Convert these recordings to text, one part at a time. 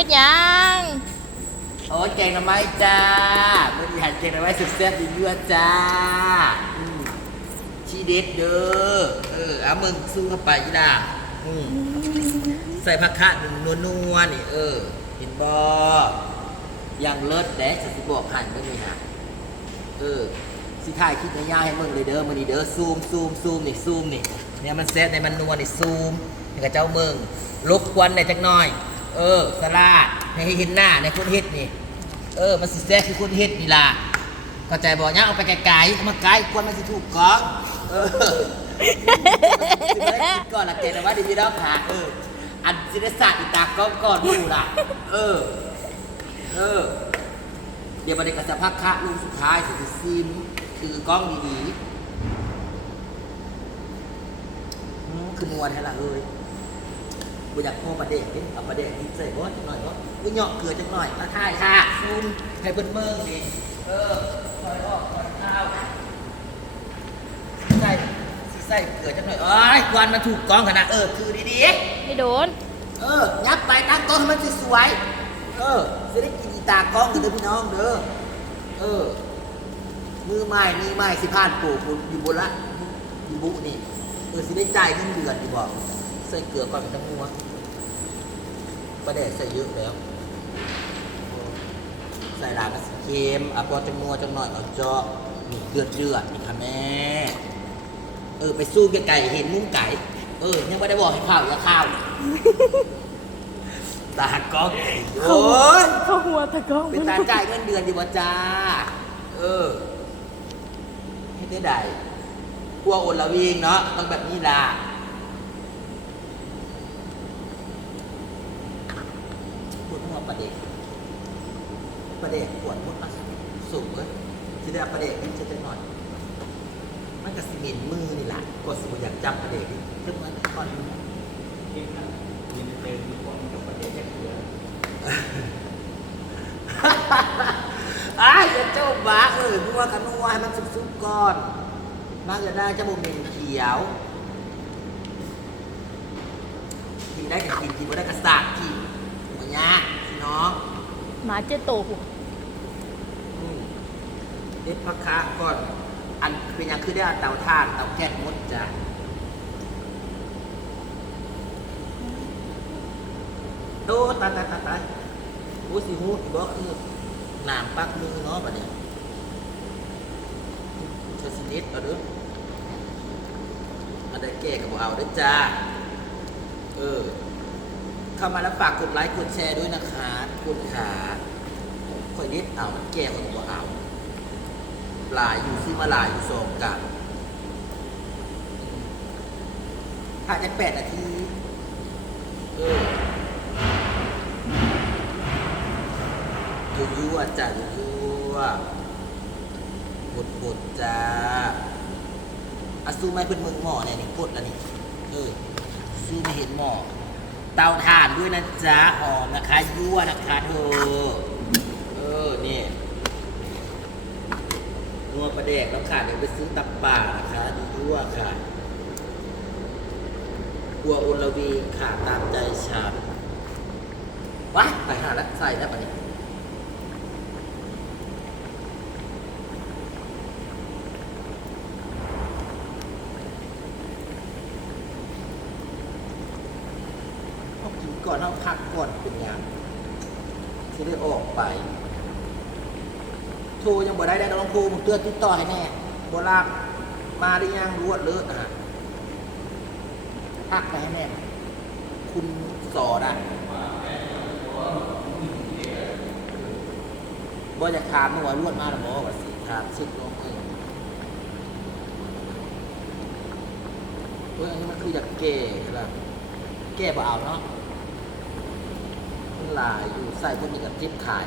ฮ็ดหยังโอ้ยแกงหน่อไม้จ้าเมื่อกี้หันแกงหน่อไม้สุดแซ่บดีเยื่อจ้าอืมชีเด็ดเด้อเออเอามึงสู้เข้าไปอีด่าอืมใส่ผักคะหนึ่งนัวๆนี่เออเห็นบอยังเลิศแดกสติบอกหันไม่มีฮะเออสิถ่ายคลิปยาวๆให้มึงเลยเด้อมึงนี่เด้อซูมซูมซูมนี่ซูมนี่เนี่ยมันแซ่บในมันนัวนี่ซูมให้กับเจ้ามึงลบควันในอยจักหน่อย เออสลาดให้เห็นหน้าในคนเฮ็ดนี่ เออมันสิแซ่คือคนเฮ็ดนี่ล่ะเข้าใจบ่เนี่ยเอาไปไกลๆเอามาไกลควันมันสิถูกก้องเออสิม่ได้คิดก่อนละแกแต่ว่าดีๆแล้วผ่าเอออันสิได้สาดอีตาก้องก่อนดูล่ะ เออ เออ เดี๋ยวประเด็นกับสภาพคะลูกสุดท้ายสิซิมคือกล้องดีๆคือมวนให้ละเอ้ย กูอยากโทรประเด็นนี่เอาประเด็นนี้ใส่บอสจังหน่อยบอสกูเหยาะเกลือจังหน่อยมาถ่ายค่ะซูมให้เพิ่นเมืองดิเออคอยออกคอยข้าวใส่สิใส่เกลือจังหน่อยโอ้ยควันมันถูกกล้องขนาดเออคือดีๆไม่โดนเออยับไปตั้งกองให้มันสวยๆเออจะได้กินอีตากล้องกันเด้อพี่น้องเด้อเออมือใหม่มือใหม่สิพานปู่บุอยู่บนละอยู่บุนี่เออสิได้จ่ายเงินเดือนดีบอก ใส่เกลือก่อนเป็นทั้งมัวประเดี๋ยวใส่เยอะแล้ว ใส่ลามันสิเค็มอะพอจะมัวจังหน่อยเอาเจาะนี่เดือดเดือดนี่ค่ะแม่ เออ ไปสู้ไก่เห็นมุ้งไก่ เออ ยังไม่ได้บอกให้ข้าวอย่าข้าวตากล้องไก่โอ้ยเข้าหัวตะกล้องเป็นตาจ่ายเงินเดือนดีบ่จ้า เออให้ได้ได้กลัวอดละวิงเนาะต้องแบบนี้ล่ะ ปวดหัวประเด็กประเด็กปวดมุดมาสุกเว้ยที่ได้เอาประเด็กนี่จะจะหน่อยมันก็สิเหม็นมือนี่แหละกดสมุอยากจับประเด็กนี่ขึ้นมาก่อนอ้ายจะเจ้าบ้าเออนัวกันนัวให้มันสุกๆก่อนมันจะได้เจ้าบุเมนเขียวกินได้กับกินกินไม่ได้กับสากกินหัวยากพี่ น้องหมาเจ๊โตหูอืมเด็ดพักคะก่อน อันเป็นยังคือได้เอาเตาถ่านเตาแก๊สหมดจ้ะโตตายตายตายตายโอ้สิฮู้อีกบ่คือหนามปักมือเนาะบัดนี้เธอสิเด็ดเอาเด้ออันใดแก่ก็บ่เอาเด้อจ้าเออ เข้ามาแล้วฝากกดไลค์กดแชร์ด้วยนะคะกดขาคอยเด็ดเอามันแก่คนบ่เอาหลายอยู่ซื้อมาหลายอยู่สองกับผ่านจากแปดนาทีเออยั่วยั่วๆจ้ะยั่วยั่วๆบดบดๆจ้าอาซูไม่เป็นเมืองหมอเนี่ยนี่กดแล้วนี่เออซูไม่เห็นหมอ เตาถ่านด้วยนะจ๊ะหอมนะคะยั่วนะคะเธอ เออเนี่ยนัวประเดกแล้วค่ะเดี๋ยวไปซื้อตับป่านะคะดูยั่วค่ะกัวอุลวีค่ะตามใจฉันว้ายไปหาแล้วใส่ได้ปะเนี่ยเอา ก่อนเอาพักก่อนเป็นงานที่ได้ออกไปโทรยังบ่ได้ได้ลองโทรมึงเตือนติดต่อให้แน่บ่ลากมาได้ยังรวดเลิศอะพักไปให้แน่คุณสอนะบ่จะถามมึงว่ารวดมาหรือบ่ว่าสิถามชิดลงเองเฮ้ยอันนี้มันคืออยากแก่ละแก่บ่เอาเนาะ ลายอยู่ใส่พวกนี้กับจิ๊บขาย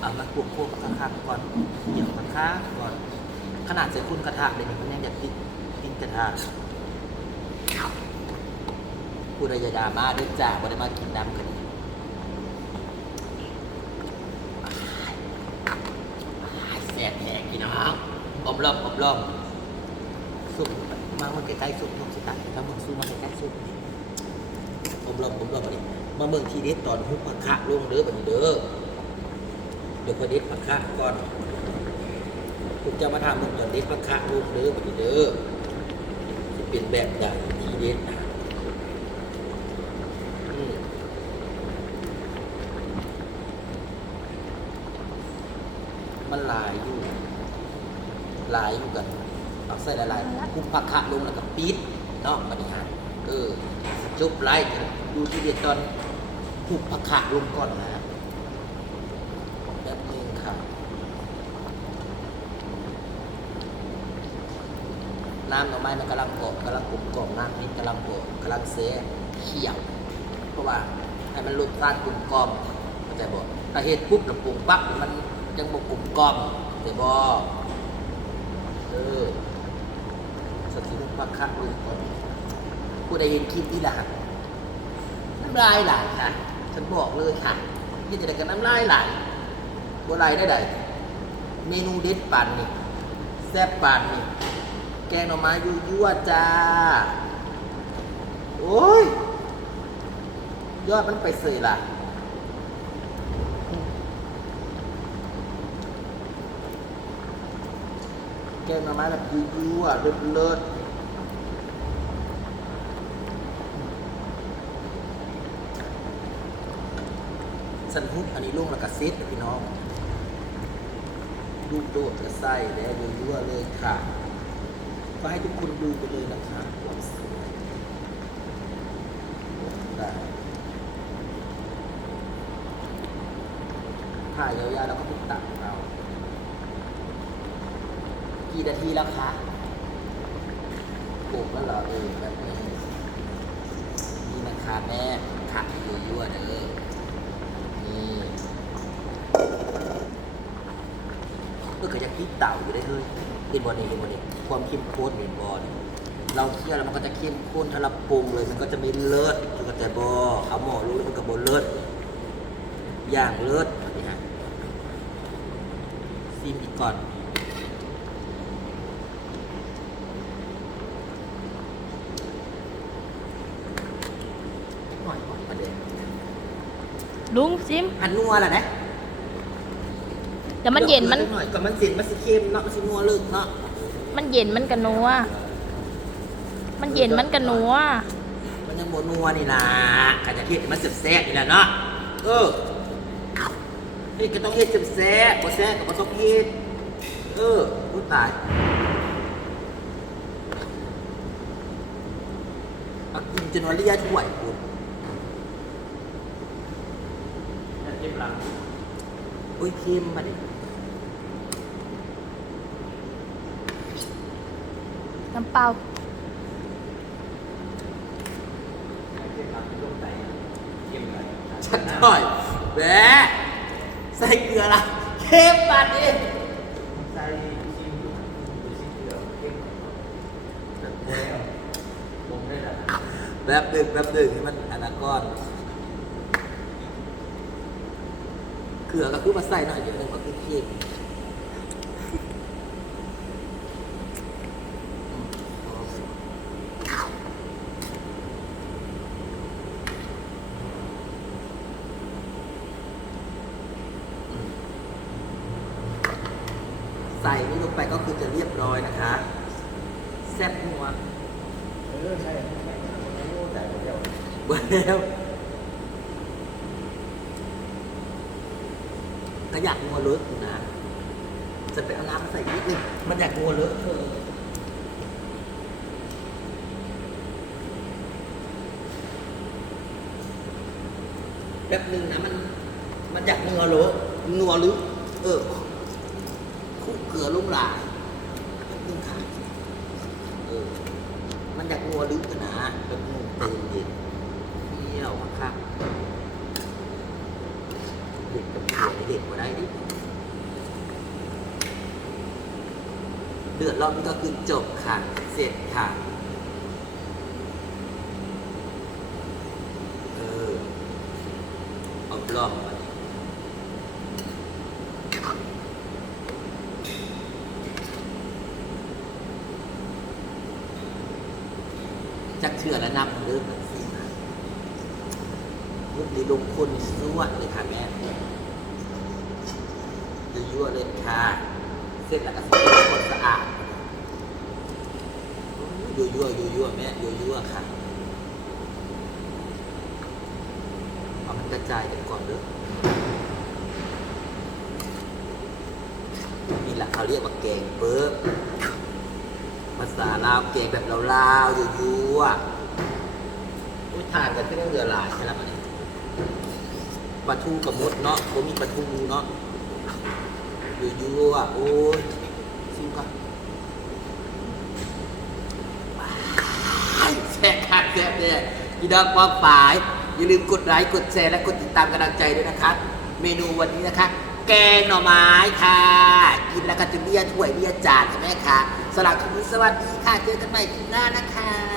เอามาควบควบกระทะก่อนเกี่ยวกระทะก่อน ขนาดใส่คุณกระทะเลยนี่มันยังอยากติดติดกระทะพูดอะย่าดราม่าด้วยจ้าบ่ได้มากินน้ำกันดีแสบแหงพี่น้องอบรมอบรมสุก มาเมื่อกี้ใกล้สุกลูกสุดตักถ้ามึงสู้มาให้แค่สู้ผมลองผมลองมาดิมาเมืองทีเด็ดตอนฮุบผักคะลงเด้อแบบนี้เด้อเดี๋ยวพอเด็ดผักคะก่อนผมจะมาทำมึงตอนเด็ดผักคะลงเด้อแบบนี้เด้อเป็นแบบใดทีเด็ดนะมันหลายอยู่หลายอยู่กัน เอาใส่ละลายคุบผักคะลงแล้วก็ปิดเนาะมันนี่ฮะเออจบไล่ดูทีเด็ดตอนคุบผักคะลงก่อนนะแบบนึงค่ะน้ำหน่อไม้มันกำลังออกกำลังกลมกล่อมน้ำนี่กำลังออกกำลังเสียเขียว เพราะว่าให้มันรสชาติกลมกล่อมเข้าใจบ่ถ้าเฮ็ดปุ๊บแล้วปรุงปั๊บมันยังบ่กลมกล่อมเข้าใจบ่เออ ถิตพักคักลงก่อนผู้ใดเห็นคลิปนี้ล่ะน้ำลายไหลค่ะ ฉันบอกเลยค่ะนี่จะได้กันน้ำลายไหลบ่ไหลได้ใดเมนูเด็ดปันนี่แซ่บปันนี่แกงหน่อไม้ยั่วยั่วจ้า โอ้ย ยอดมันไปเสยล่ะ แกงหน่อไม้แบบยั่วๆเลิศเลิศสันฮุบอันนี้ลุงแล้วก็เซตพี่น้องลูกโดดกับไส้แล้วยั่วๆเลยค่ะ ก็ให้ทุกคนดูไปเลยนะคะความสวยได้ถ่ายยาวๆแล้วก็ไปตัดเอา กี่นาทีแล้วคะปลูกแล้วเหรอเออแบบนี้นี่นะคะแม่ขักยั่วเด้อนี่เออก็ยังพริกเต่าอยู่ได้เลยเห็นบอลนี่เห็นบอลนี่ความเข้มข้นเห็นบอลเราเคี่ยวแล้วมันก็จะเข้มข้นถ้าเราปรุงเลย มันก็จะไม่เลิศมันก็จะบอเอาหมอรู้แล้วมันก็บอเลิศอย่างเลิศนี่ฮะซิมอีกก่อนอยหน่อยประเด็น ลุงซิม อันนัวแหละนะแต่มันเย็นมัน หน่อยก็มันเย็นมันสิเค็มเนาะมันสินัวลึกเนาะมันเย็นมันกระนัว มันเย็นมันกระนัว มันยังบนัวนี่นะขันจะเฮ็ดให้มันแซ่บๆนี่แหละเนาะเออนี่ก็ต้องเฮ็ดแซ่บๆบ่แซ่บก็บ่ต้องเฮ็ดเออพูดตายเอากินจนว่าเลียถ้วยคุณ เจ็บหลังอุ้ยเค็มมาดิน้ำเปล่าชัดหน่อยแหมใส่เกลือละเค็มบัดนี้ใส่ชิมดูดูสิเกลือเค็มแล้วผมได้ละแบบดึกแบบดึกให้มันอันนั้นก้อน เกลือก็คือมาใส่หน่อยเดียวนึงก็คือเค็มใส่นี่ลงไปก็คือจะเรียบร้อยนะคะ แซ่บหัว เออใช่ใช่คนนี้รู้แต่เดียวเบิดแล้ว อยากงัวเลอะอยู่นะ จะไปเอาน้ำมาใส่นิดนึงมันอยากงัวเลอะเธอแป๊บหนึงนะมัน มันอยากงัวเลอะงัวลึกเออคุกเกลือลงหลายแป๊บหนึงค่ะเออมันอยากงัวลึกอะนะแป๊บนึงใจเย็นเที่ยวครับเด็กกับ เด็กมาได้ดิเดือดรอบนี้ก็คือจบค่ะ เสร็จค่ะ เออเอารอบมาจักเชื่อและนำเริ่มแบบนี้นะลูกดีลงคนสวดเลยค่ะแม่ จะยั่วเลยค่ะ เสร็จแล้วก็ส่คนสะอาดยั่วยั่วยั่วยั่วแม่ยั่วยั่วค่ะเอามันกระจายกันก่อนเด้อนี่แหละเขาเรียกว่าแกงเบิร์ภาษาลาวแกงแบบลาวๆยั่วยั่วอุ้ยทานกันที่ต้องเรือหลายใช่ไหมเนี่ยปลาทูกับมดเนาะผมมีปลาทูเนาะ ยั่วยั่วโอ้ยซิมก่อนแชร์ค่ะแชร์เนี่ยยีดอกปอกปลาย อย่าลืมกดไลค์กดแชร์และกดติดตามกำลังใจด้วยนะคะเมนูวันนี้นะคะ แกงหน่อไม้ค่ะ กินแล้วก็จะเลียถ้วยเลียจานค่ะแม่ค่ะสำหรับคลิปนี้สวัสดีค่ะ เจอกันใหม่คลิปหน้านะคะ